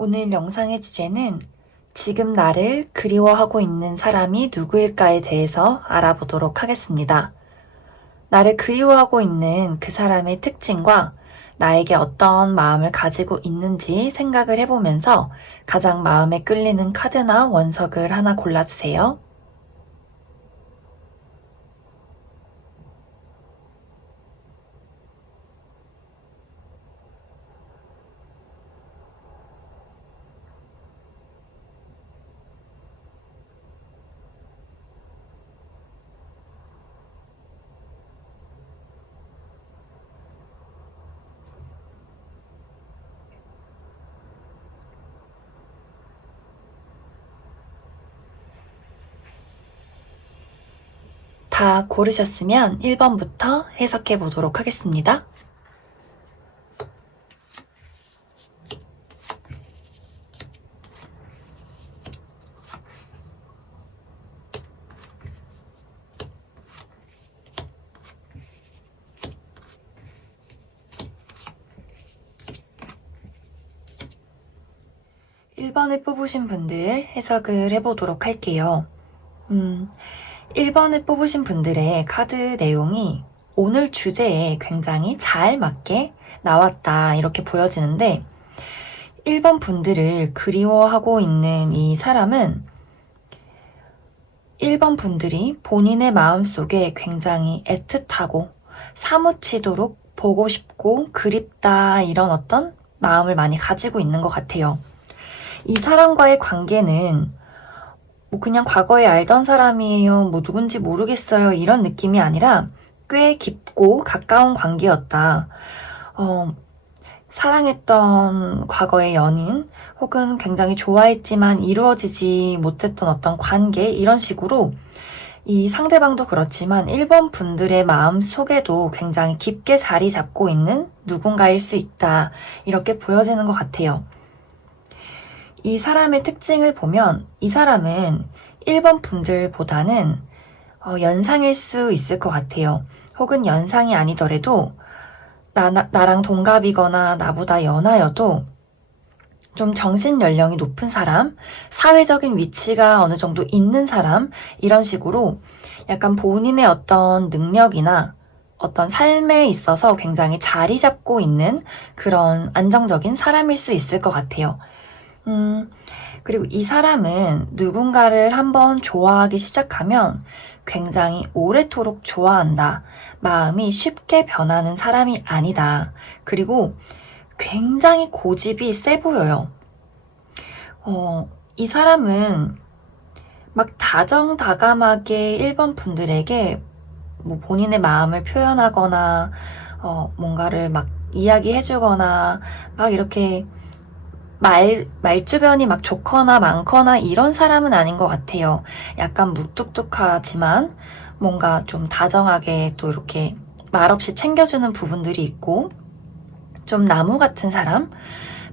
오늘 영상의 주제는 지금 나를 그리워하고 있는 사람이 누구일까에 대해서 알아보도록 하겠습니다. 나를 그리워하고 있는 그 사람의 특징과 나에게 어떤 마음을 가지고 있는지 생각을 해보면서 가장 마음에 끌리는 카드나 원석을 하나 골라주세요. 다 고르셨으면 1번부터 해석해 보도록 하겠습니다. 1번을 뽑으신 분들 해석을 해보도록 할게요. 1번을 뽑으신 분들의 카드 내용이 오늘 주제에 굉장히 잘 맞게 나왔다 이렇게 보여지는데 1번 분들을 그리워하고 있는 이 사람은 1번 분들이 본인의 마음속에 굉장히 애틋하고 사무치도록 보고 싶고 그립다 이런 어떤 마음을 많이 가지고 있는 것 같아요. 이 사람과의 관계는 뭐 그냥 과거에 알던 사람이에요, 뭐 누군지 모르겠어요 이런 느낌이 아니라 꽤 깊고 가까운 관계였다. 사랑했던 과거의 연인 혹은 굉장히 좋아했지만 이루어지지 못했던 어떤 관계 이런 식으로 이 상대방도 그렇지만 1번 분들의 마음 속에도 굉장히 깊게 자리 잡고 있는 누군가일 수 있다 이렇게 보여지는 것 같아요. 이 사람의 특징을 보면 이 사람은 1번 분들보다는 연상일 수 있을 것 같아요. 혹은 연상이 아니더라도 나랑 동갑이거나 나보다 연하여도 좀 정신 연령이 높은 사람, 사회적인 위치가 어느 정도 있는 사람 이런 식으로 약간 본인의 어떤 능력이나 어떤 삶에 있어서 굉장히 자리 잡고 있는 그런 안정적인 사람일 수 있을 것 같아요. 그리고 이 사람은 누군가를 한번 좋아하기 시작하면 굉장히 오래도록 좋아한다. 마음이 쉽게 변하는 사람이 아니다. 그리고 굉장히 고집이 세 보여요. 이 사람은 막 다정다감하게 1번 분들에게 뭐 본인의 마음을 표현하거나 뭔가를 막 이야기해주거나 막 이렇게 말주변이 막 좋거나 많거나 이런 사람은 아닌 것 같아요. 약간 무뚝뚝하지만 뭔가 좀 다정하게 또 이렇게 말없이 챙겨주는 부분들이 있고 좀 나무 같은 사람?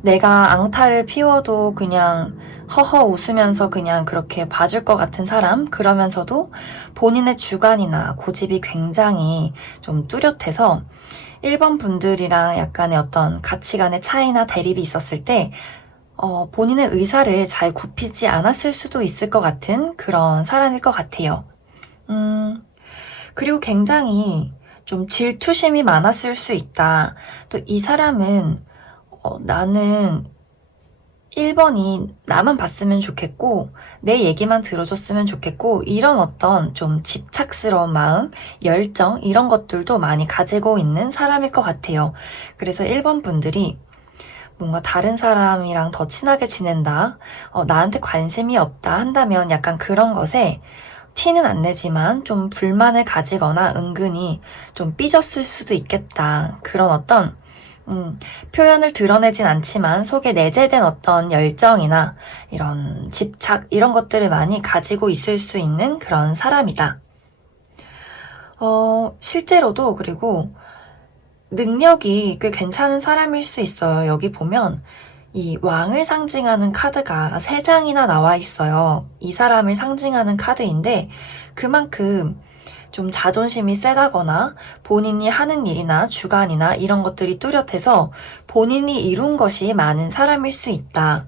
내가 앙탈을 피워도 그냥 허허 웃으면서 그냥 그렇게 봐줄 것 같은 사람? 그러면서도 본인의 주관이나 고집이 굉장히 좀 뚜렷해서 1번 분들이랑 약간의 어떤 가치관의 차이나 대립이 있었을 때 본인의 의사를 잘 굽히지 않았을 수도 있을 것 같은 그런 사람일 것 같아요. 그리고 굉장히 좀 질투심이 많았을 수 있다. 또 이 사람은 나는 1번이 나만 봤으면 좋겠고 내 얘기만 들어줬으면 좋겠고 이런 어떤 좀 집착스러운 마음, 열정 이런 것들도 많이 가지고 있는 사람일 것 같아요. 그래서 1번 분들이 뭔가 다른 사람이랑 더 친하게 지낸다, 나한테 관심이 없다 한다면 약간 그런 것에 티는 안 내지만 좀 불만을 가지거나 은근히 좀 삐졌을 수도 있겠다. 그런 어떤 표현을 드러내진 않지만 속에 내재된 어떤 열정이나 이런 집착 이런 것들을 많이 가지고 있을 수 있는 그런 사람이다. 실제로도 그리고 능력이 꽤 괜찮은 사람일 수 있어요. 여기 보면 이 왕을 상징하는 카드가 3장이나 나와 있어요. 이 사람을 상징하는 카드인데 그만큼 좀 자존심이 세다거나 본인이 하는 일이나 주관이나 이런 것들이 뚜렷해서 본인이 이룬 것이 많은 사람일 수 있다.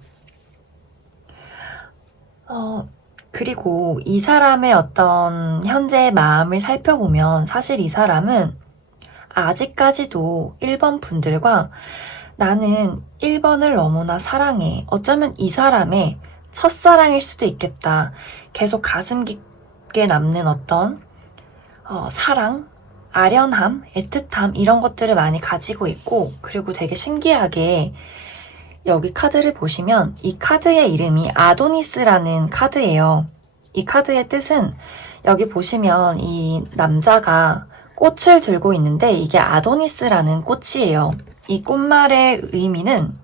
그리고 이 사람의 어떤 현재의 마음을 살펴보면 사실 이 사람은 아직까지도 1번 분들과 나는 1번을 너무나 사랑해. 어쩌면 이 사람의 첫사랑일 수도 있겠다. 계속 가슴 깊게 남는 어떤 사랑, 아련함, 애틋함 이런 것들을 많이 가지고 있고 그리고 되게 신기하게 여기 카드를 보시면 이 카드의 이름이 아도니스라는 카드예요. 이 카드의 뜻은 여기 보시면 이 남자가 꽃을 들고 있는데 이게 아도니스라는 꽃이에요. 이 꽃말의 의미는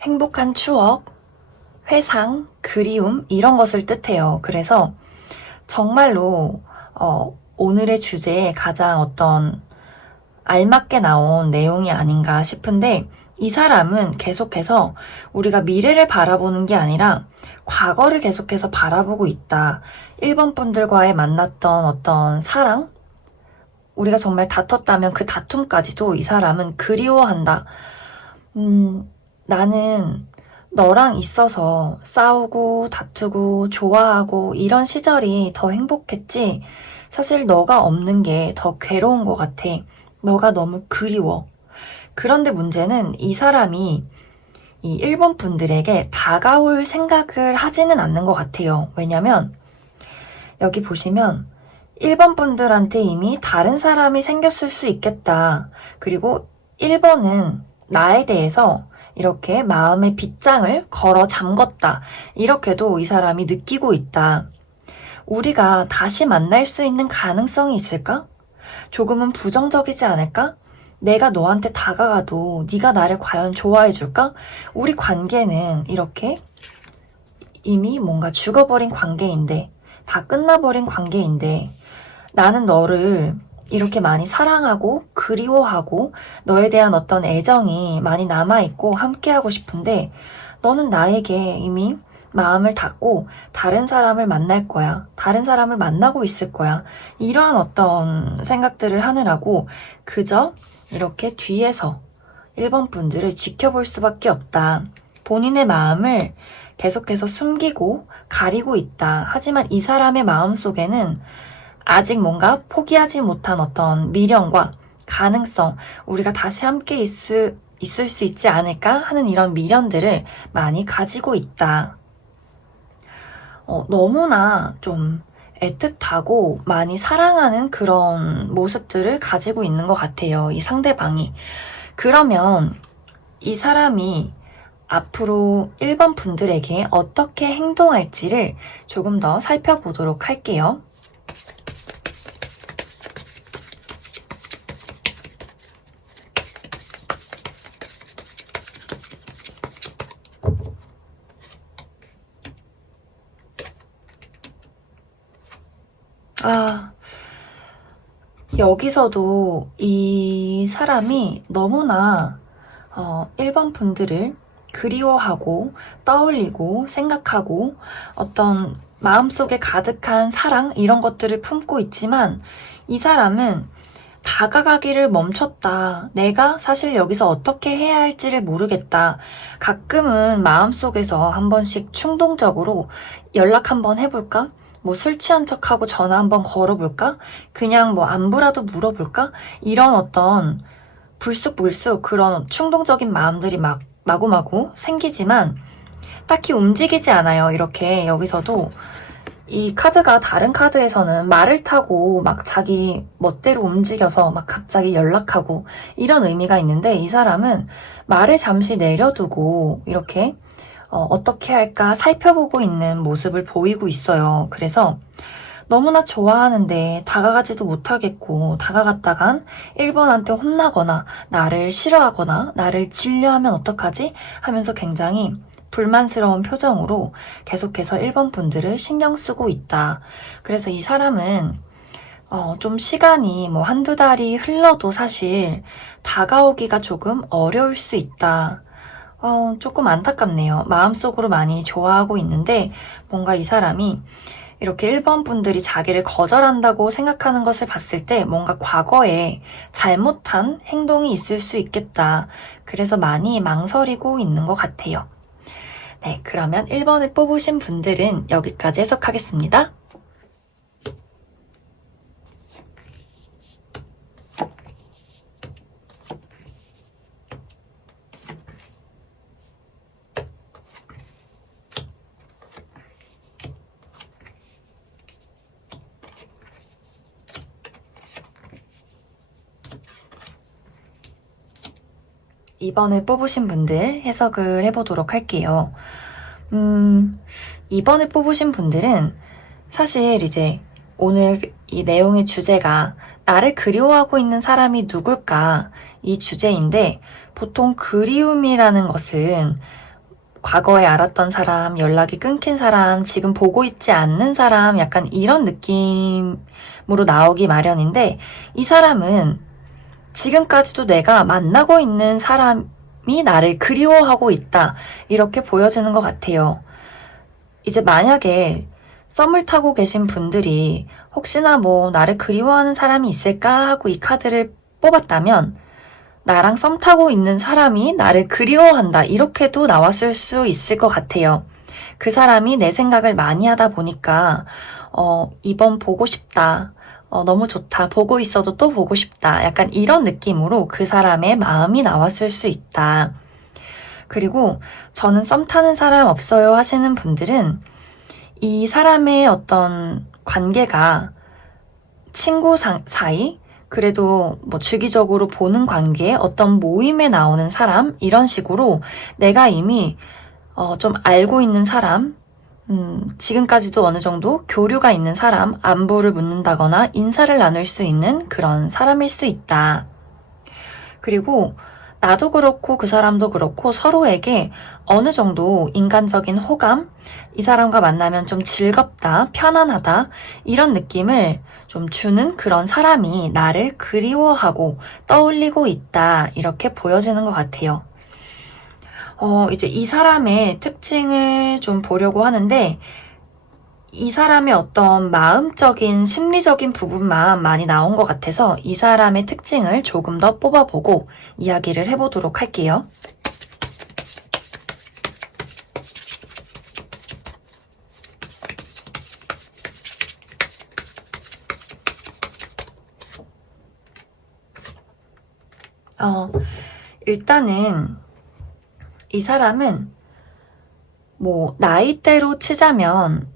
행복한 추억, 회상, 그리움 이런 것을 뜻해요. 그래서 정말로 오늘의 주제에 가장 어떤 알맞게 나온 내용이 아닌가 싶은데 이 사람은 계속해서 우리가 미래를 바라보는 게 아니라 과거를 계속해서 바라보고 있다. 1번 분들과의 만났던 어떤 사랑, 우리가 정말 다퉜다면 그 다툼까지도 이 사람은 그리워한다. 나는 너랑 있어서 싸우고 다투고 좋아하고 이런 시절이 더 행복했지. 사실 너가 없는 게 더 괴로운 것 같아. 너가 너무 그리워. 그런데 문제는 이 사람이 이 1번 분들에게 다가올 생각을 하지는 않는 것 같아요. 왜냐면 여기 보시면 1번 분들한테 이미 다른 사람이 생겼을 수 있겠다. 그리고 1번은 나에 대해서 이렇게 마음의 빗장을 걸어 잠궜다. 이렇게도 이 사람이 느끼고 있다. 우리가 다시 만날 수 있는 가능성이 있을까? 조금은 부정적이지 않을까? 내가 너한테 다가가도 네가 나를 과연 좋아해 줄까? 우리 관계는 이렇게 이미 뭔가 죽어버린 관계인데, 다 끝나버린 관계인데, 나는 너를 이렇게 많이 사랑하고 그리워하고 너에 대한 어떤 애정이 많이 남아있고 함께하고 싶은데 너는 나에게 이미 마음을 닫고 다른 사람을 만날 거야. 다른 사람을 만나고 있을 거야. 이러한 어떤 생각들을 하느라고 그저 이렇게 뒤에서 1번 분들을 지켜볼 수밖에 없다. 본인의 마음을 계속해서 숨기고 가리고 있다. 하지만 이 사람의 마음 속에는 아직 뭔가 포기하지 못한 어떤 미련과 가능성, 우리가 다시 함께 있을 수 있지 않을까 하는 이런 미련들을 많이 가지고 있다. 너무나 좀 애틋하고 많이 사랑하는 그런 모습들을 가지고 있는 것 같아요. 이 상대방이. 그러면 이 사람이 앞으로 1번 분들에게 어떻게 행동할지를 조금 더 살펴보도록 할게요. 여기서도 이 사람이 너무나 1번 분들을 그리워하고 떠올리고 생각하고 어떤 마음속에 가득한 사랑 이런 것들을 품고 있지만 이 사람은 다가가기를 멈췄다. 내가 사실 여기서 어떻게 해야 할지를 모르겠다. 가끔은 마음속에서 한 번씩 충동적으로 연락 한번 해볼까? 뭐 술 취한 척하고 전화 한번 걸어볼까? 그냥 뭐 안부라도 물어볼까? 이런 어떤 불쑥불쑥 그런 충동적인 마음들이 마구마구 생기지만 딱히 움직이지 않아요. 이렇게 여기서도 이 카드가 다른 카드에서는 말을 타고 막 자기 멋대로 움직여서 막 갑자기 연락하고 이런 의미가 있는데 이 사람은 말을 잠시 내려두고 이렇게 어떻게 할까 살펴보고 있는 모습을 보이고 있어요. 그래서 너무나 좋아하는데 다가가지도 못하겠고 다가갔다간 1번한테 혼나거나 나를 싫어하거나 나를 질려하면 어떡하지? 하면서 굉장히 불만스러운 표정으로 계속해서 1번 분들을 신경 쓰고 있다. 그래서 이 사람은 좀 시간이 뭐 한두 달이 흘러도 사실 다가오기가 조금 어려울 수 있다. 조금 안타깝네요. 마음속으로 많이 좋아하고 있는데 뭔가 이 사람이 이렇게 1번 분들이 자기를 거절한다고 생각하는 것을 봤을 때 뭔가 과거에 잘못한 행동이 있을 수 있겠다. 그래서 많이 망설이고 있는 것 같아요. 네, 그러면 1번을 뽑으신 분들은 여기까지 해석하겠습니다. (2번을) 뽑으신 분들 해석을 해보도록 할게요. 2번을 뽑으신 분들은 사실 이제 오늘 이 내용의 주제가 나를 그리워하고 있는 사람이 누굴까 이 주제인데, 보통 그리움이라는 것은 과거에 알았던 사람, 연락이 끊긴 사람, 지금 보고 있지 않는 사람, 약간 이런 느낌으로 나오기 마련인데, 이 사람은 지금까지도 내가 만나고 있는 사람이 나를 그리워하고 있다, 이렇게 보여지는 것 같아요. 이제 만약에 썸을 타고 계신 분들이 혹시나 뭐 나를 그리워하는 사람이 있을까 하고 이 카드를 뽑았다면, 나랑 썸 타고 있는 사람이 나를 그리워한다, 이렇게도 나왔을 수 있을 것 같아요. 그 사람이 내 생각을 많이 하다 보니까 이번 보고 싶다, 너무 좋다, 보고 있어도 또 보고 싶다, 약간 이런 느낌으로 그 사람의 마음이 나왔을 수 있다. 그리고 저는 썸 타는 사람 없어요 하시는 분들은 이 사람의 어떤 관계가 친구 사이, 그래도 뭐 주기적으로 보는 관계, 어떤 모임에 나오는 사람, 이런 식으로 내가 이미 좀 알고 있는 사람, 지금까지도 어느 정도 교류가 있는 사람, 안부를 묻는다거나 인사를 나눌 수 있는 그런 사람일 수 있다. 그리고 나도 그렇고 그 사람도 그렇고 서로에게 어느 정도 인간적인 호감, 이 사람과 만나면 좀 즐겁다, 편안하다, 이런 느낌을 좀 주는 그런 사람이 나를 그리워하고 떠올리고 있다, 이렇게 보여지는 것 같아요. 이제 이 사람의 특징을 좀 보려고 하는데, 이 사람의 어떤 마음적인 심리적인 부분만 많이 나온 것 같아서 이 사람의 특징을 조금 더 뽑아보고 이야기를 해보도록 할게요. 일단은 이 사람은 뭐 나이대로 치자면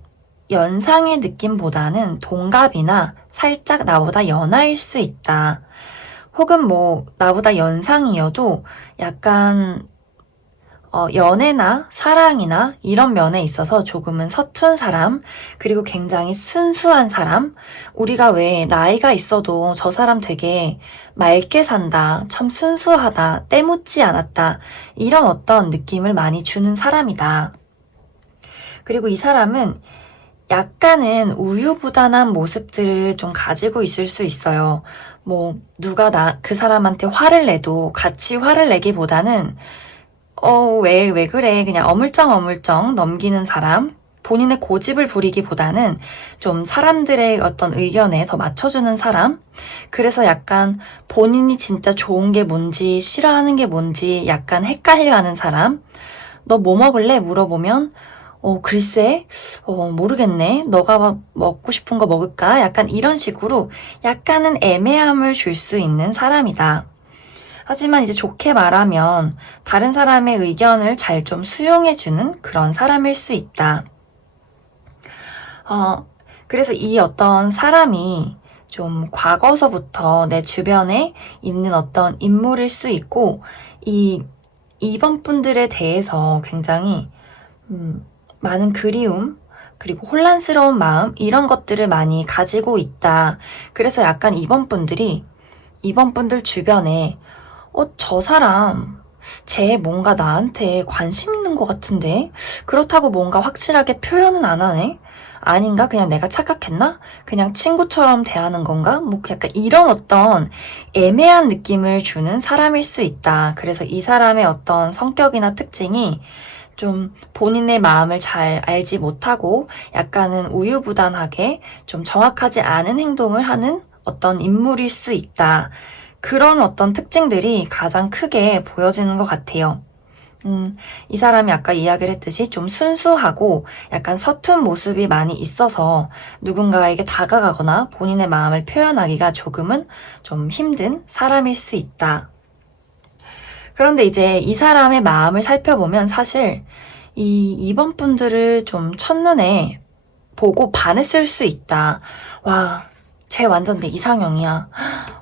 연상의 느낌보다는 동갑이나 살짝 나보다 연하일 수 있다. 혹은 뭐 나보다 연상이어도 약간 연애나 사랑이나 이런 면에 있어서 조금은 서툰 사람, 그리고 굉장히 순수한 사람, 우리가 왜 나이가 있어도 저 사람 되게 맑게 산다, 참 순수하다, 때묻지 않았다, 이런 어떤 느낌을 많이 주는 사람이다. 그리고 이 사람은 약간은 우유부단한 모습들을 좀 가지고 있을 수 있어요. 뭐 누가 그 사람한테 화를 내도 같이 화를 내기보다는 왜 그래, 그냥 어물쩡어물쩡 넘기는 사람, 본인의 고집을 부리기보다는 좀 사람들의 어떤 의견에 더 맞춰주는 사람, 그래서 약간 본인이 진짜 좋은 게 뭔지 싫어하는 게 뭔지 약간 헷갈려하는 사람, 너 뭐 먹을래? 물어보면 글쎄, 모르겠네. 너가 먹고 싶은 거 먹을까? 약간 이런 식으로 약간은 애매함을 줄 수 있는 사람이다. 하지만 이제 좋게 말하면 다른 사람의 의견을 잘 좀 수용해주는 그런 사람일 수 있다. 그래서 이 어떤 사람이 좀 과거서부터 내 주변에 있는 어떤 인물일 수 있고, 이번 분들에 대해서 굉장히 많은 그리움, 그리고 혼란스러운 마음, 이런 것들을 많이 가지고 있다. 그래서 약간 이번 분들 주변에 저 사람 쟤 뭔가 나한테 관심 있는 것 같은데, 그렇다고 뭔가 확실하게 표현은 안 하네, 아닌가? 그냥 내가 착각했나? 그냥 친구처럼 대하는 건가? 뭐 약간 이런 어떤 애매한 느낌을 주는 사람일 수 있다. 그래서 이 사람의 어떤 성격이나 특징이 좀 본인의 마음을 잘 알지 못하고 약간은 우유부단하게 좀 정확하지 않은 행동을 하는 어떤 인물일 수 있다. 그런 어떤 특징들이 가장 크게 보여지는 것 같아요. 이 사람이 아까 이야기를 했듯이 좀 순수하고 약간 서툰 모습이 많이 있어서 누군가에게 다가가거나 본인의 마음을 표현하기가 조금은 좀 힘든 사람일 수 있다. 그런데 이제 이 사람의 마음을 살펴보면 사실 이 2번 분들을 좀 첫눈에 보고 반했을 수 있다. 와, 쟤 완전 내 이상형이야.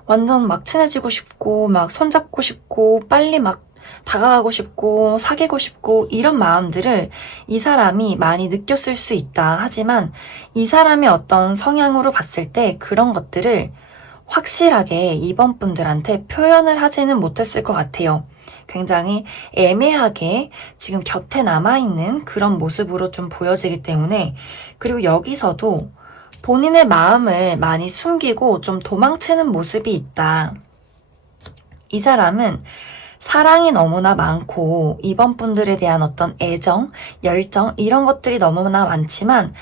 완전 막 친해지고 싶고, 막 손잡고 싶고, 빨리 막 다가가고 싶고, 사귀고 싶고, 이런 마음들을 이 사람이 많이 느꼈을 수 있다. 하지만 이 사람의 어떤 성향으로 봤을 때 그런 것들을 확실하게 2번 분들한테 표현을 하지는 못했을 것 같아요. 굉장히 애매하게 지금 곁에 남아있는 그런 모습으로 좀 보여지기 때문에, 그리고 여기서도 본인의 마음을 많이 숨기고 좀 도망치는 모습이 있다. 이 사람은 사랑이 너무나 많고 2번 분들에 대한 어떤 애정, 열정 이런 것들이 너무나 많지만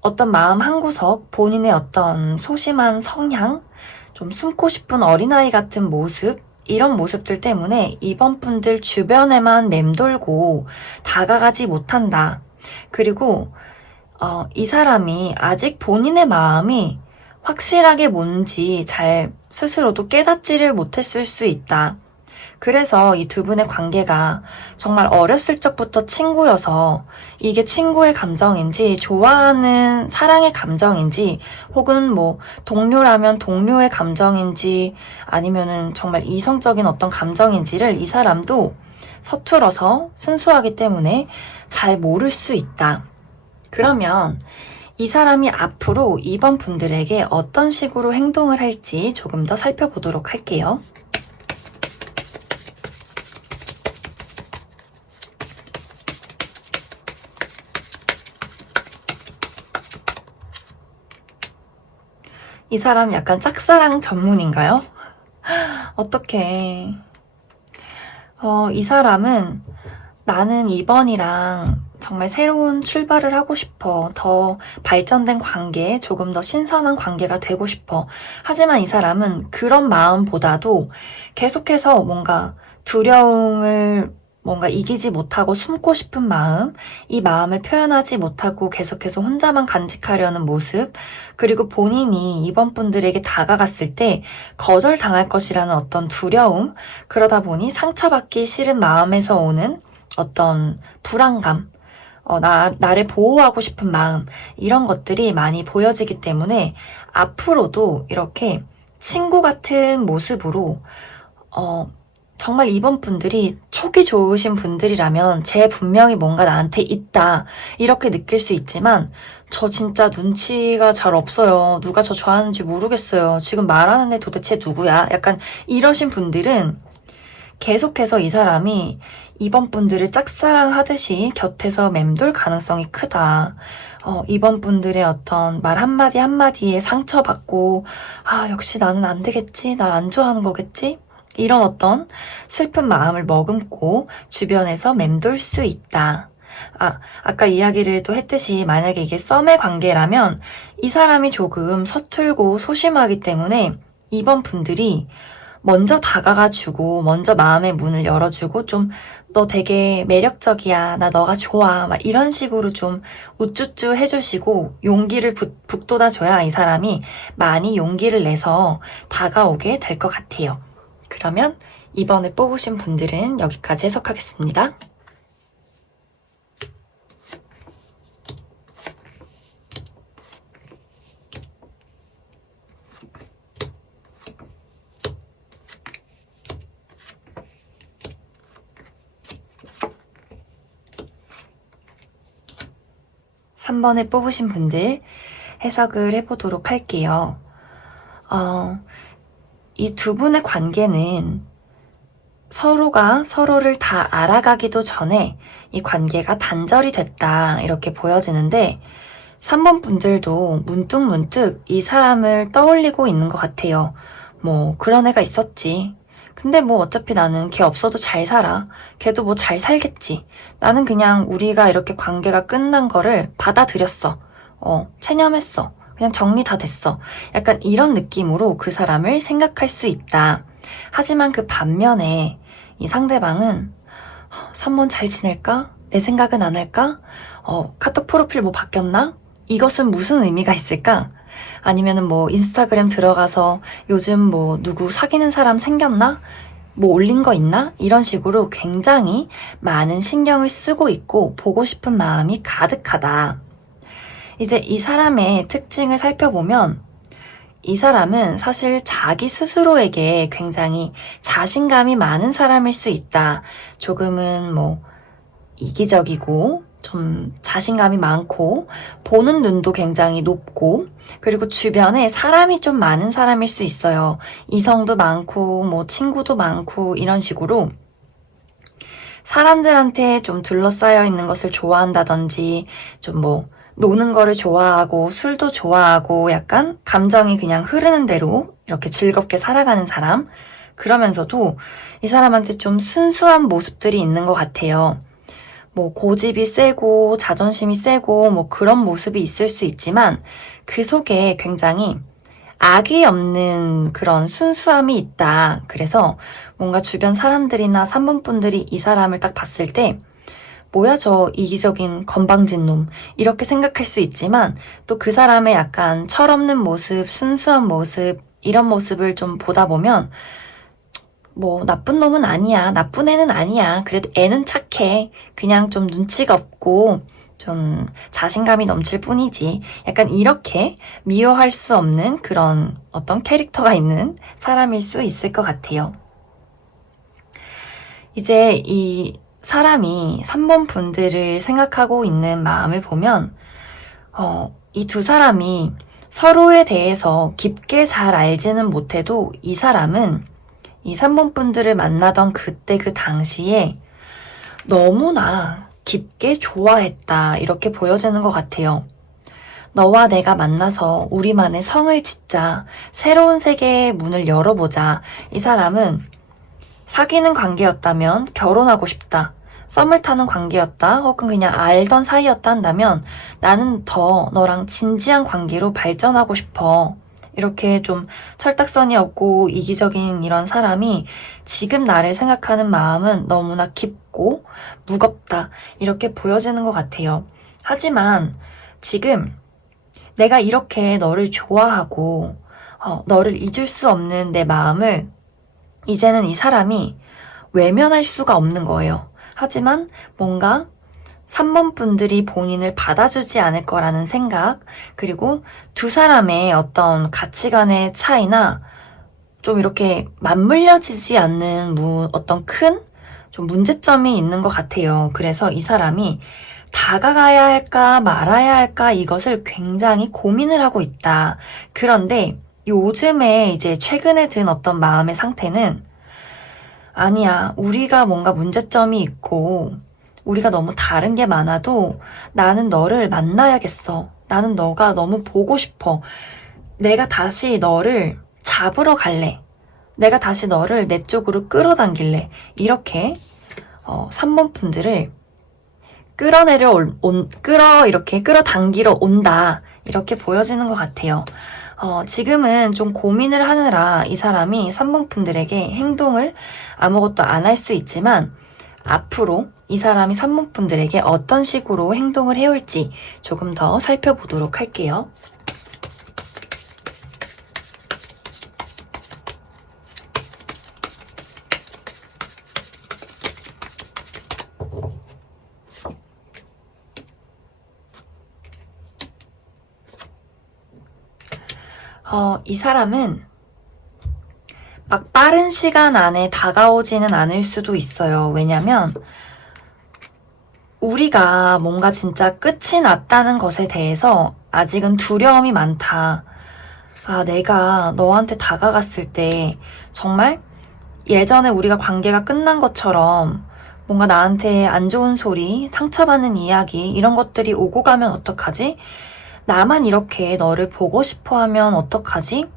어떤 마음 한구석, 본인의 어떤 소심한 성향, 좀 숨고 싶은 어린아이 같은 모습, 이런 모습들 때문에 2번 분들 주변에만 맴돌고 다가가지 못한다. 그리고 이 사람이 아직 본인의 마음이 확실하게 뭔지 잘 스스로도 깨닫지를 못했을 수 있다. 그래서 이 두 분의 관계가 정말 어렸을 적부터 친구여서 이게 친구의 감정인지 좋아하는 사랑의 감정인지 혹은 뭐 동료라면 동료의 감정인지 아니면은 정말 이성적인 어떤 감정인지를 이 사람도 서툴어서 순수하기 때문에 잘 모를 수 있다. 그러면 이 사람이 앞으로 2번 분들에게 어떤 식으로 행동을 할지 조금 더 살펴보도록 할게요. 이 사람 약간 짝사랑 전문인가요? 어떡해. 이 사람은 나는 2번이랑 정말 새로운 출발을 하고 싶어. 더 발전된 관계, 조금 더 신선한 관계가 되고 싶어. 하지만 이 사람은 그런 마음보다도 계속해서 뭔가 두려움을 뭔가 이기지 못하고 숨고 싶은 마음, 이 마음을 표현하지 못하고 계속해서 혼자만 간직하려는 모습, 그리고 본인이 이번 분들에게 다가갔을 때 거절당할 것이라는 어떤 두려움, 그러다 보니 상처받기 싫은 마음에서 오는 어떤 불안감, 나를 보호하고 싶은 마음, 이런 것들이 많이 보여지기 때문에 앞으로도 이렇게 친구 같은 모습으로, 정말 이번 분들이 촉이 좋으신 분들이라면 쟤 분명히 뭔가 나한테 있다 이렇게 느낄 수 있지만 저 진짜 눈치가 잘 없어요. 누가 저 좋아하는지 모르겠어요. 지금 말하는 애 도대체 누구야? 약간 이러신 분들은 계속해서 이 사람이 이번 분들을 짝사랑하듯이 곁에서 맴돌 가능성이 크다. 이번 분들의 어떤 말 한마디 한마디에 상처받고 역시 나는 안 되겠지? 날 안 좋아하는 거겠지? 이런 어떤 슬픈 마음을 머금고 주변에서 맴돌 수 있다. 아까 이야기를 또 했듯이 만약에 이게 썸의 관계라면 이 사람이 조금 서툴고 소심하기 때문에 이번 분들이 먼저 다가가주고 먼저 마음의 문을 열어주고 좀 너 되게 매력적이야. 나 너가 좋아. 막 이런 식으로 좀 우쭈쭈 해주시고 용기를 북돋아줘야 이 사람이 많이 용기를 내서 다가오게 될 것 같아요. 그러면 이번에 뽑으신 분들은 여기까지 해석하겠습니다. 삼 번에 뽑으신 분들 해석을 해보도록 할게요. 이 두 분의 관계는 서로가 서로를 다 알아가기도 전에 이 관계가 단절이 됐다 이렇게 보여지는데 3번 분들도 문득문득 이 사람을 떠올리고 있는 것 같아요. 뭐 그런 애가 있었지. 근데 뭐 어차피 나는 걔 없어도 잘 살아. 걔도 뭐 잘 살겠지. 나는 그냥 우리가 이렇게 관계가 끝난 거를 받아들였어. 체념했어. 그냥 정리 다 됐어. 약간 이런 느낌으로 그 사람을 생각할 수 있다. 하지만 그 반면에 이 상대방은 3번 잘 지낼까? 내 생각은 안 할까? 카톡 프로필 뭐 바뀌었나? 이것은 무슨 의미가 있을까? 아니면은 뭐 인스타그램 들어가서 요즘 뭐 누구 사귀는 사람 생겼나? 뭐 올린 거 있나? 이런 식으로 굉장히 많은 신경을 쓰고 있고 보고 싶은 마음이 가득하다. 이제 이 사람의 특징을 살펴보면 이 사람은 사실 자기 스스로에게 굉장히 자신감이 많은 사람일 수 있다. 조금은 뭐 이기적이고 좀 자신감이 많고 보는 눈도 굉장히 높고 그리고 주변에 사람이 좀 많은 사람일 수 있어요. 이성도 많고 뭐 친구도 많고 이런 식으로 사람들한테 좀 둘러싸여 있는 것을 좋아한다든지 좀 뭐 노는 거를 좋아하고 술도 좋아하고 약간 감정이 그냥 흐르는 대로 이렇게 즐겁게 살아가는 사람. 그러면서도 이 사람한테 좀 순수한 모습들이 있는 것 같아요. 뭐 고집이 세고 자존심이 세고 뭐 그런 모습이 있을 수 있지만 그 속에 굉장히 악이 없는 그런 순수함이 있다. 그래서 뭔가 주변 사람들이나 3번 분들이 이 사람을 딱 봤을 때 뭐야 저 이기적인 건방진 놈 이렇게 생각할 수 있지만 또 그 사람의 약간 철없는 모습, 순수한 모습 이런 모습을 좀 보다 보면 뭐 나쁜 놈은 아니야. 나쁜 애는 아니야. 그래도 애는 착해. 그냥 좀 눈치가 없고 좀 자신감이 넘칠 뿐이지. 약간 이렇게 미워할 수 없는 그런 어떤 캐릭터가 있는 사람일 수 있을 것 같아요. 이제 이 사람이 3번 분들을 생각하고 있는 마음을 보면 이 두 사람이 서로에 대해서 깊게 잘 알지는 못해도 이 사람은 이 3번 분들을 만나던 그때 그 당시에 너무나 깊게 좋아했다 이렇게 보여지는 것 같아요. 너와 내가 만나서 우리만의 성을 짓자. 새로운 세계의 문을 열어보자. 이 사람은 사귀는 관계였다면 결혼하고 싶다. 썸을 타는 관계였다. 혹은 그냥 알던 사이였다 한다면 나는 더 너랑 진지한 관계로 발전하고 싶어. 이렇게 좀 철딱선이 없고 이기적인 이런 사람이 지금 나를 생각하는 마음은 너무나 깊고 무겁다. 이렇게 보여지는 것 같아요. 하지만 지금 내가 이렇게 너를 좋아하고 너를 잊을 수 없는 내 마음을 이제는 이 사람이 외면할 수가 없는 거예요. 하지만 뭔가 3번 분들이 본인을 받아주지 않을 거라는 생각, 그리고 두 사람의 어떤 가치관의 차이나 좀 이렇게 맞물려지지 않는 어떤 큰 좀 문제점이 있는 것 같아요. 그래서 이 사람이 다가가야 할까 말아야 할까 이것을 굉장히 고민을 하고 있다. 그런데 요즘에 이제 최근에 든 어떤 마음의 상태는 아니야, 우리가 뭔가 문제점이 있고 우리가 너무 다른 게 많아도 나는 너를 만나야겠어. 나는 너가 너무 보고 싶어. 내가 다시 너를 잡으러 갈래. 내가 다시 너를 내 쪽으로 끌어당길래. 이렇게 3번 분들을 이렇게 끌어당기러 온다. 이렇게 보여지는 것 같아요. 지금은 좀 고민을 하느라 이 사람이 3번 분들에게 행동을 아무것도 안 할 수 있지만 앞으로 이 사람이 3번 분들에게 어떤 식으로 행동을 해올지 조금 더 살펴보도록 할게요. 이 사람은 막 빠른 시간 안에 다가오지는 않을 수도 있어요. 왜냐면 우리가 뭔가 진짜 끝이 났다는 것에 대해서 아직은 두려움이 많다. 내가 너한테 다가갔을 때 정말 예전에 우리가 관계가 끝난 것처럼 뭔가 나한테 안 좋은 소리, 상처받는 이야기 이런 것들이 오고 가면 어떡하지? 나만 이렇게 너를 보고 싶어 하면 어떡하지?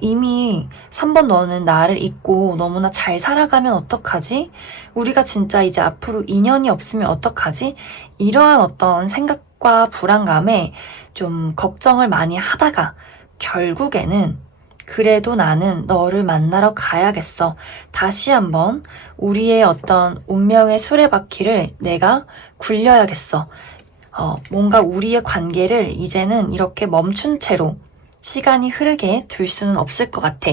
이미 3번 너는 나를 잊고 너무나 잘 살아가면 어떡하지? 우리가 진짜 이제 앞으로 인연이 없으면 어떡하지? 이러한 어떤 생각과 불안감에 좀 걱정을 많이 하다가 결국에는 그래도 나는 너를 만나러 가야겠어. 다시 한번 우리의 어떤 운명의 수레바퀴를 내가 굴려야겠어. 뭔가 우리의 관계를 이제는 이렇게 멈춘 채로 시간이 흐르게 둘 수는 없을 것 같아.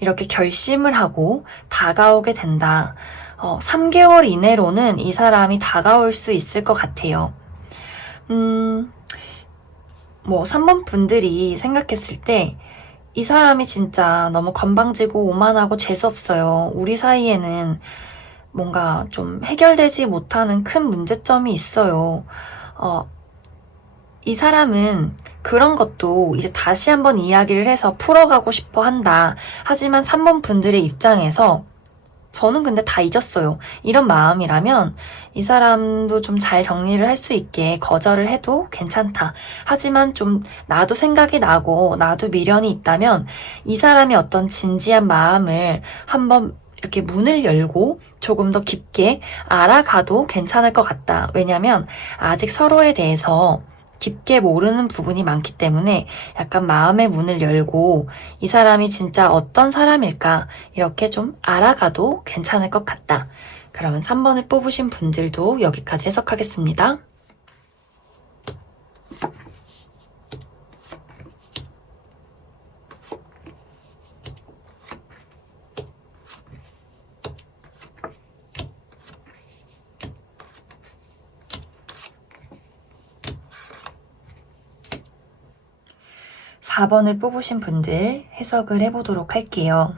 이렇게 결심을 하고 다가오게 된다. 3개월 이내로는 이 사람이 다가올 수 있을 것 같아요. 3번 분들이 생각했을 때 이 사람이 진짜 너무 건방지고 오만하고 재수없어요. 우리 사이에는 뭔가 좀 해결되지 못하는 큰 문제점이 있어요. 이 사람은 그런 것도 이제 다시 한번 이야기를 해서 풀어가고 싶어 한다. 하지만 3번 분들의 입장에서 저는 근데 다 잊었어요. 이런 마음이라면 이 사람도 좀 잘 정리를 할 수 있게 거절을 해도 괜찮다. 하지만 좀 나도 생각이 나고 나도 미련이 있다면 이 사람의 어떤 진지한 마음을 한번 이렇게 문을 열고 조금 더 깊게 알아가도 괜찮을 것 같다. 왜냐면 아직 서로에 대해서 깊게 모르는 부분이 많기 때문에 약간 마음의 문을 열고 이 사람이 진짜 어떤 사람일까 이렇게 좀 알아가도 괜찮을 것 같다. 그러면 3번을 뽑으신 분들도 여기까지 해석하겠습니다. 사 4번을 뽑으신 분들 해석을 해보도록 할게요.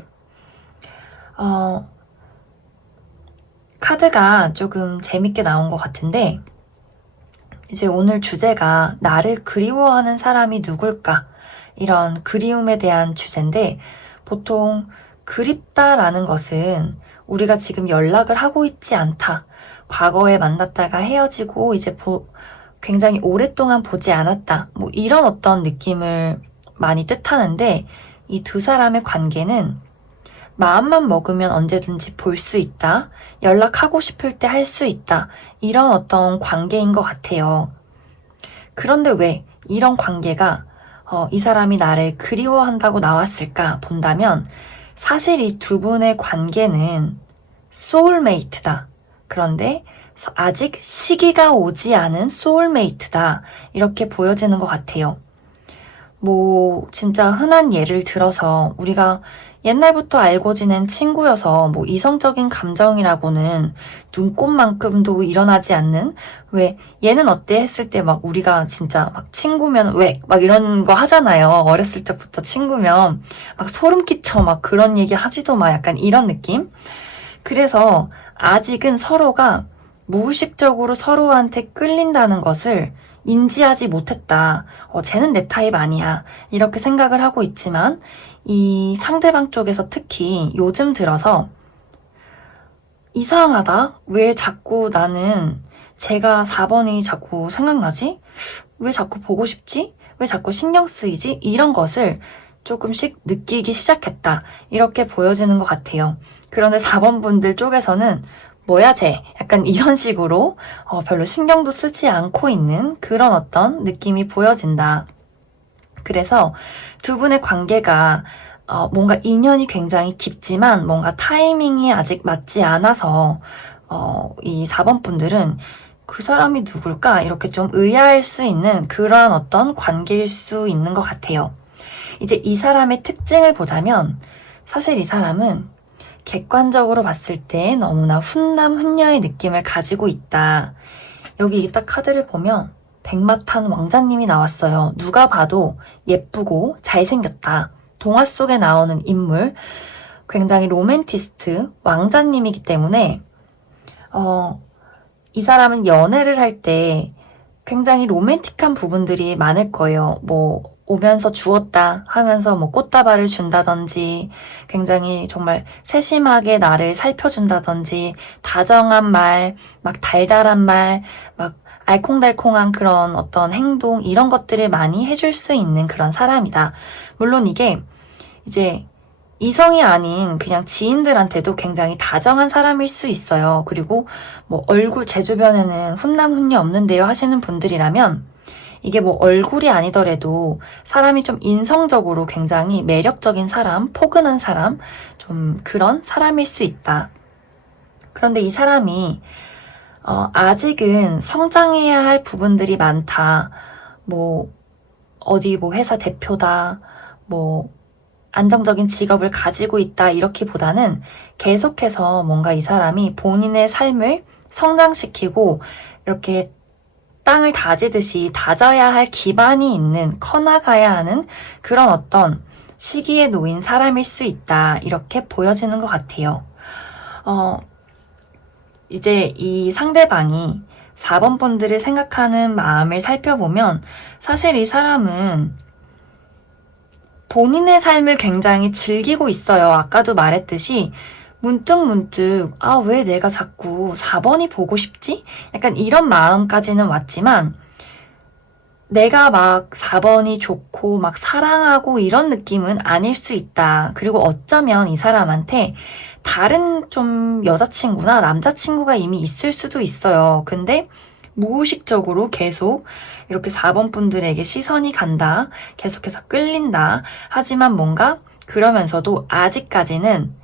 카드가 조금 재밌게 나온 것 같은데 이제 오늘 주제가 나를 그리워하는 사람이 누굴까? 이런 그리움에 대한 주제인데 보통 그립다라는 것은 우리가 지금 연락을 하고 있지 않다. 과거에 만났다가 헤어지고 이제 굉장히 오랫동안 보지 않았다. 뭐 이런 어떤 느낌을 많이 뜻하는데 이 두 사람의 관계는 마음만 먹으면 언제든지 볼 수 있다. 연락하고 싶을 때 할 수 있다. 이런 어떤 관계인 것 같아요. 그런데 왜 이런 관계가 이 사람이 나를 그리워한다고 나왔을까 본다면 사실 이 두 분의 관계는 소울메이트다. 그런데 아직 시기가 오지 않은 소울메이트다. 이렇게 보여지는 것 같아요. 진짜 흔한 예를 들어서 우리가 옛날부터 알고 지낸 친구여서 이성적인 감정이라고는 눈꽃만큼도 일어나지 않는 왜 얘는 어때 했을 때 우리가 진짜 친구면 왜 이런 거 하잖아요. 어렸을 적부터 친구면 소름 끼쳐 그런 얘기 하지도 약간 이런 느낌. 그래서 아직은 서로가 무의식적으로 서로한테 끌린다는 것을 인지하지 못했다. 쟤는 내 타입 아니야. 이렇게 생각을 하고 있지만 이 상대방 쪽에서 특히 요즘 들어서 이상하다. 왜 자꾸 나는 제가 4번이 자꾸 생각나지? 왜 자꾸 보고 싶지? 왜 자꾸 신경 쓰이지? 이런 것을 조금씩 느끼기 시작했다. 이렇게 보여지는 것 같아요. 그런데 4번 분들 쪽에서는 뭐야 쟤? 약간 이런 식으로 별로 신경도 쓰지 않고 있는 그런 어떤 느낌이 보여진다. 그래서 두 분의 관계가 뭔가 인연이 굉장히 깊지만 뭔가 타이밍이 아직 맞지 않아서 이 4번 분들은 그 사람이 누굴까? 이렇게 좀 의아할 수 있는 그러한 어떤 관계일 수 있는 것 같아요. 이제 이 사람의 특징을 보자면 사실 이 사람은 객관적으로 봤을 때 너무나 훈남 훈녀의 느낌을 가지고 있다. 여기 딱 카드를 보면 백마탄 왕자님이 나왔어요. 누가 봐도 예쁘고 잘생겼다. 동화 속에 나오는 인물, 굉장히 로맨티스트 왕자님이기 때문에 이 사람은 연애를 할 때 굉장히 로맨틱한 부분들이 많을 거예요. 오면서 주었다 하면서 꽃다발을 준다든지 굉장히 정말 세심하게 나를 살펴준다든지 다정한 말, 달달한 말, 알콩달콩한 그런 어떤 행동, 이런 것들을 많이 해줄 수 있는 그런 사람이다. 물론 이게 이제 이성이 아닌 그냥 지인들한테도 굉장히 다정한 사람일 수 있어요. 그리고 뭐 얼굴 제 주변에는 훈남 훈녀 없는데요 하시는 분들이라면 이게 뭐 얼굴이 아니더라도 사람이 좀 인성적으로 굉장히 매력적인 사람, 포근한 사람, 좀 그런 사람일 수 있다. 그런데 이 사람이 아직은 성장해야 할 부분들이 많다. 뭐 어디 뭐 회사 대표다. 뭐 안정적인 직업을 가지고 있다 이렇게보다는 계속해서 뭔가 이 사람이 본인의 삶을 성장시키고 이렇게 땅을 다지듯이 다져야 할 기반이 있는, 커나가야 하는 그런 어떤 시기에 놓인 사람일 수 있다 이렇게 보여지는 것 같아요. 이제 이 상대방이 4번 분들을 생각하는 마음을 살펴보면 사실 이 사람은 본인의 삶을 굉장히 즐기고 있어요. 아까도 말했듯이 문득문득 왜 내가 자꾸 4번이 보고 싶지? 약간 이런 마음까지는 왔지만 내가 막 4번이 좋고 막 사랑하고 이런 느낌은 아닐 수 있다. 그리고 어쩌면 이 사람한테 다른 좀 여자친구나 남자친구가 이미 있을 수도 있어요. 근데 무의식적으로 계속 이렇게 4번 분들에게 시선이 간다. 계속해서 끌린다. 하지만 뭔가 그러면서도 아직까지는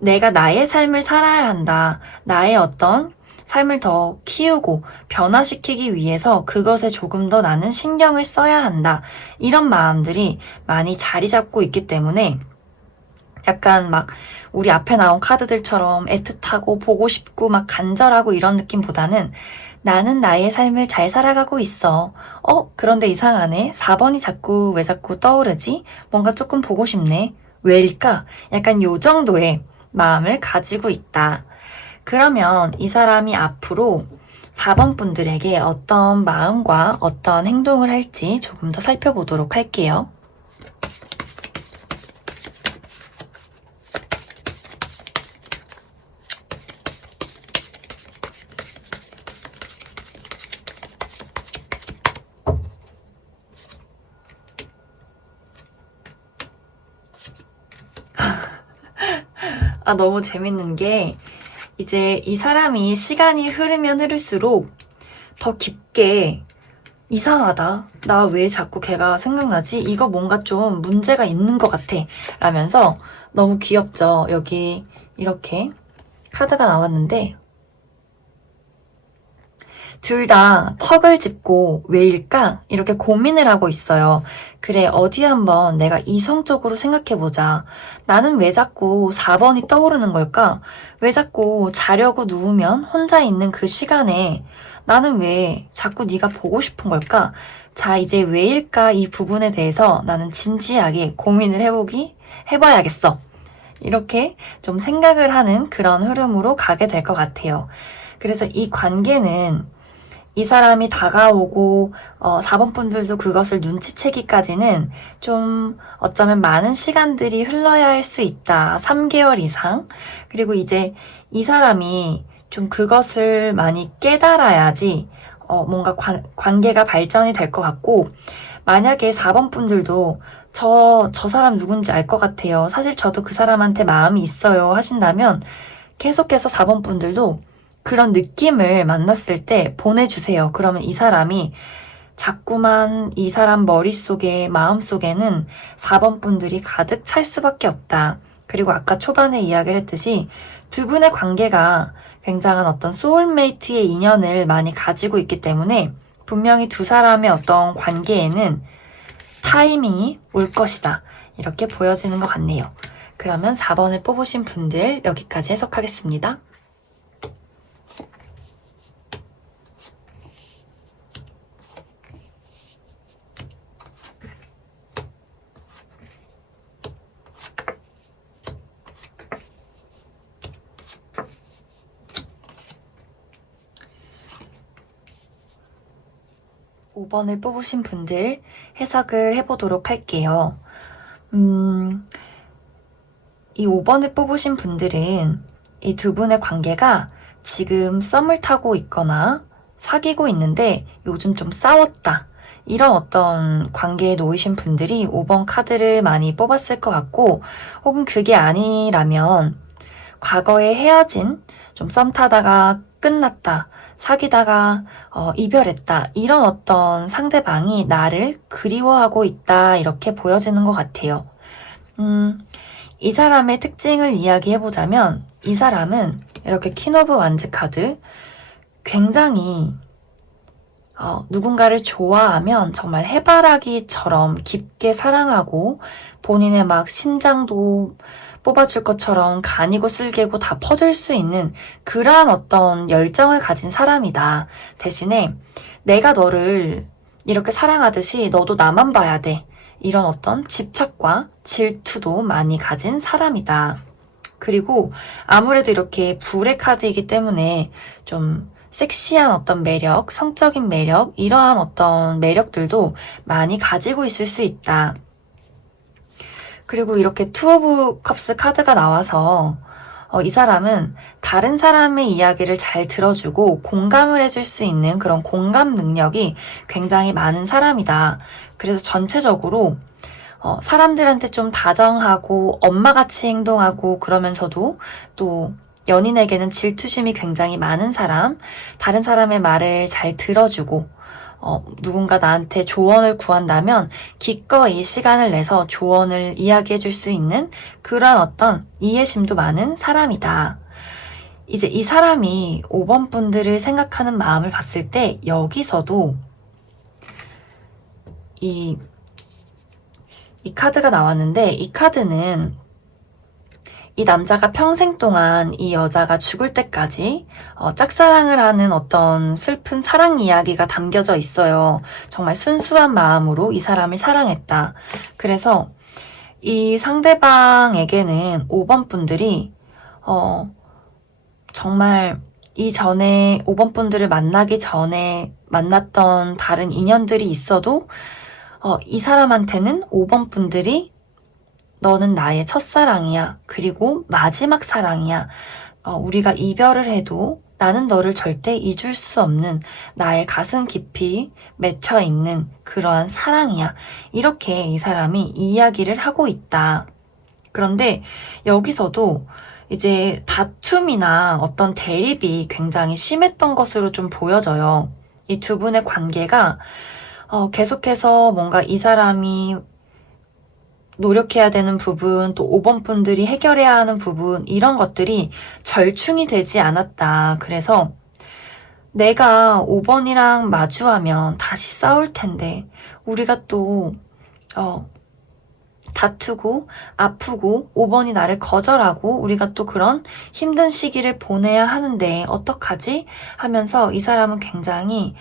내가 나의 삶을 살아야 한다. 나의 어떤 삶을 더 키우고 변화시키기 위해서 그것에 조금 더 나는 신경을 써야 한다. 이런 마음들이 많이 자리 잡고 있기 때문에 약간 막 우리 앞에 나온 카드들처럼 애틋하고 보고 싶고 막 간절하고 이런 느낌보다는 나는 나의 삶을 잘 살아가고 있어. 그런데 이상하네. 4번이 왜 자꾸 떠오르지? 뭔가 조금 보고 싶네. 왜일까? 약간 요 정도의 마음을 가지고 있다. 그러면 이 사람이 앞으로 4번 분들에게 어떤 마음과 어떤 행동을 할지 조금 더 살펴보도록 할게요. 너무 재밌는 게 이제 이 사람이 시간이 흐르면 흐를수록 더 깊게 이상하다. 나 왜 자꾸 걔가 생각나지? 이거 뭔가 좀 문제가 있는 것 같아. 라면서 너무 귀엽죠? 여기 이렇게 카드가 나왔는데 둘 다 턱을 짚고 왜일까? 이렇게 고민을 하고 있어요. 그래, 어디 한번 내가 이성적으로 생각해보자. 나는 왜 자꾸 4번이 떠오르는 걸까? 왜 자꾸 자려고 누우면 혼자 있는 그 시간에 나는 왜 자꾸 네가 보고 싶은 걸까? 자, 이제 왜일까? 이 부분에 대해서 나는 진지하게 고민을 해봐야겠어. 이렇게 좀 생각을 하는 그런 흐름으로 가게 될 것 같아요. 그래서 이 관계는 이 사람이 다가오고 4번 분들도 그것을 눈치채기까지는 좀 어쩌면 많은 시간들이 흘러야 할 수 있다. 3개월 이상. 그리고 이제 이 사람이 좀 그것을 많이 깨달아야지 뭔가 관계가 발전이 될 것 같고 만약에 4번 분들도 저 사람 누군지 알 것 같아요. 사실 저도 그 사람한테 마음이 있어요 하신다면 계속해서 4번 분들도 그런 느낌을 만났을 때 보내주세요. 그러면 이 사람이 자꾸만 이 사람 머릿속에, 마음속에는 4번 분들이 가득 찰 수밖에 없다. 그리고 아까 초반에 이야기를 했듯이 두 분의 관계가 굉장한 어떤 소울메이트의 인연을 많이 가지고 있기 때문에 분명히 두 사람의 어떤 관계에는 타이밍이 올 것이다. 이렇게 보여지는 것 같네요. 그러면 4번을 뽑으신 분들 여기까지 해석하겠습니다. 5번을 뽑으신 분들 해석을 해보도록 할게요. 이 5번을 뽑으신 분들은 이 두 분의 관계가 지금 썸을 타고 있거나 사귀고 있는데 요즘 좀 싸웠다. 이런 어떤 관계에 놓이신 분들이 5번 카드를 많이 뽑았을 것 같고, 혹은 그게 아니라면 과거에 헤어진, 좀 썸 타다가 끝났다, 사귀다가 이별했다, 이런 어떤 상대방이 나를 그리워하고 있다, 이렇게 보여지는 것 같아요. 이 사람의 특징을 이야기해보자면, 이 사람은 이렇게 퀸 오브 완즈 카드, 굉장히 누군가를 좋아하면 정말 해바라기처럼 깊게 사랑하고 본인의 막 심장도 뽑아줄 것처럼 간이고 쓸개고 다 퍼줄 수 있는 그러한 어떤 열정을 가진 사람이다. 대신에 내가 너를 이렇게 사랑하듯이 너도 나만 봐야 돼. 이런 어떤 집착과 질투도 많이 가진 사람이다. 그리고 아무래도 이렇게 불의 카드이기 때문에 좀 섹시한 어떤 매력, 성적인 매력, 이러한 어떤 매력들도 많이 가지고 있을 수 있다. 그리고 이렇게 투 오브 컵스 카드가 나와서 이 사람은 다른 사람의 이야기를 잘 들어주고 공감을 해줄 수 있는 그런 공감 능력이 굉장히 많은 사람이다. 그래서 전체적으로 사람들한테 좀 다정하고 엄마같이 행동하고 그러면서도 또 연인에게는 질투심이 굉장히 많은 사람, 다른 사람의 말을 잘 들어주고 누군가 나한테 조언을 구한다면 기꺼이 시간을 내서 조언을 이야기해 줄 수 있는 그런 어떤 이해심도 많은 사람이다. 이제 이 사람이 5번 분들을 생각하는 마음을 봤을 때 여기서도 이 카드가 나왔는데, 이 카드는 이 남자가 평생 동안 이 여자가 죽을 때까지 짝사랑을 하는 어떤 슬픈 사랑 이야기가 담겨져 있어요. 정말 순수한 마음으로 이 사람을 사랑했다. 그래서 이 상대방에게는 5번 분들이 정말 이전에 5번 분들을 만나기 전에 만났던 다른 인연들이 있어도 이 사람한테는 5번 분들이 너는 나의 첫사랑이야. 그리고 마지막 사랑이야. 우리가 이별을 해도 나는 너를 절대 잊을 수 없는 나의 가슴 깊이 맺혀 있는 그러한 사랑이야. 이렇게 이 사람이 이야기를 하고 있다. 그런데 여기서도 이제 다툼이나 어떤 대립이 굉장히 심했던 것으로 좀 보여져요. 이 두 분의 관계가 계속해서 뭔가 이 사람이 노력해야 되는 부분, 또 5번 분들이 해결해야 하는 부분, 이런 것들이 절충이 되지 않았다. 그래서 내가 5번이랑 마주하면 다시 싸울 텐데, 우리가 또 다투고 아프고 5번이 나를 거절하고 우리가 또 그런 힘든 시기를 보내야 하는데 어떡하지? 하면서 이 사람은 굉장히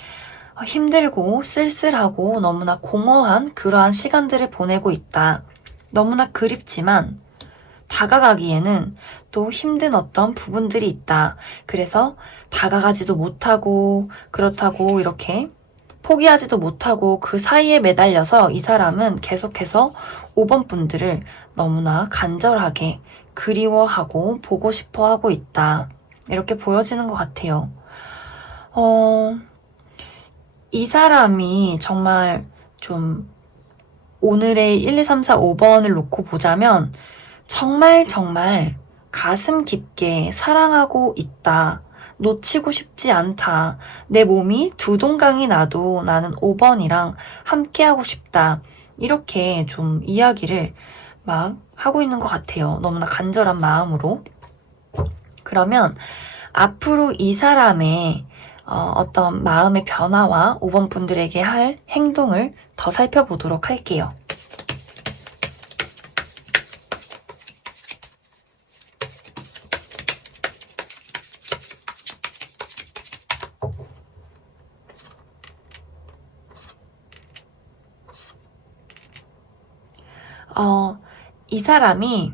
힘들고 쓸쓸하고 너무나 공허한 그러한 시간들을 보내고 있다. 너무나 그립지만 다가가기에는 또 힘든 어떤 부분들이 있다. 그래서 다가가지도 못하고 그렇다고 이렇게 포기하지도 못하고 그 사이에 매달려서 이 사람은 계속해서 5번 분들을 너무나 간절하게 그리워하고 보고 싶어 하고 있다. 이렇게 보여지는 것 같아요. 이 사람이 정말 좀 오늘의 1, 2, 3, 4, 5번을 놓고 보자면 정말 가슴 깊게 사랑하고 있다. 놓치고 싶지 않다. 내 몸이 두 동강이 나도 나는 5번이랑 함께하고 싶다. 이렇게 좀 이야기를 막 하고 있는 것 같아요. 너무나 간절한 마음으로. 그러면 앞으로 이 사람의 어떤 마음의 변화와 5번 분들에게 할 행동을 더 살펴보도록 할게요. 이 사람이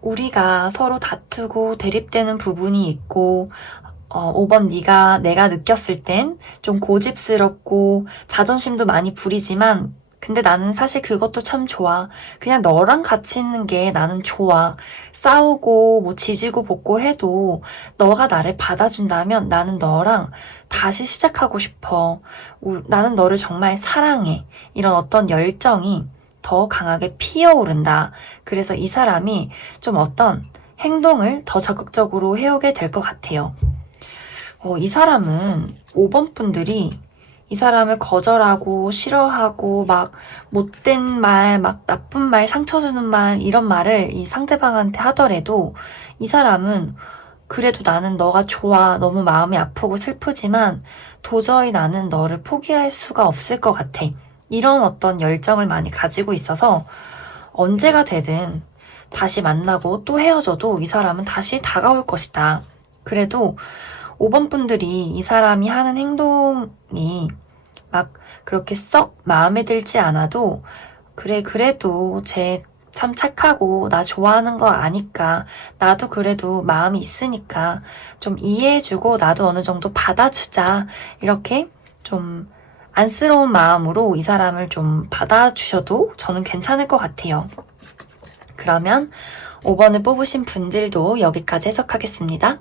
우리가 서로 다투고 대립되는 부분이 있고 5번 내가 느꼈을 땐 좀 고집스럽고 자존심도 많이 부리지만 근데 나는 사실 그것도 참 좋아. 그냥 너랑 같이 있는 게 나는 좋아. 싸우고 뭐 지지고 볶고 해도 너가 나를 받아준다면 나는 너랑 다시 시작하고 싶어. 나는 너를 정말 사랑해. 이런 어떤 열정이 더 강하게 피어오른다. 그래서 이 사람이 좀 어떤 행동을 더 적극적으로 해오게 될 것 같아요. 이 사람은 5번 분들이 이 사람을 거절하고 싫어하고 막 못된 말, 막 나쁜 말, 상처 주는 말 이런 말을 이 상대방한테 하더라도 이 사람은 그래도 나는 너가 좋아. 너무 마음이 아프고 슬프지만 도저히 나는 너를 포기할 수가 없을 것 같아. 이런 어떤 열정을 많이 가지고 있어서 언제가 되든 다시 만나고 또 헤어져도 이 사람은 다시 다가올 것이다. 그래도 5번 분들이 이 사람이 하는 행동이 막 그렇게 썩 마음에 들지 않아도 그래, 그래도 쟤 참 착하고 나 좋아하는 거 아니까 나도 그래도 마음이 있으니까 좀 이해해주고 나도 어느 정도 받아주자. 이렇게 좀 안쓰러운 마음으로 이 사람을 좀 받아주셔도 저는 괜찮을 것 같아요. 그러면 5번을 뽑으신 분들도 여기까지 해석하겠습니다.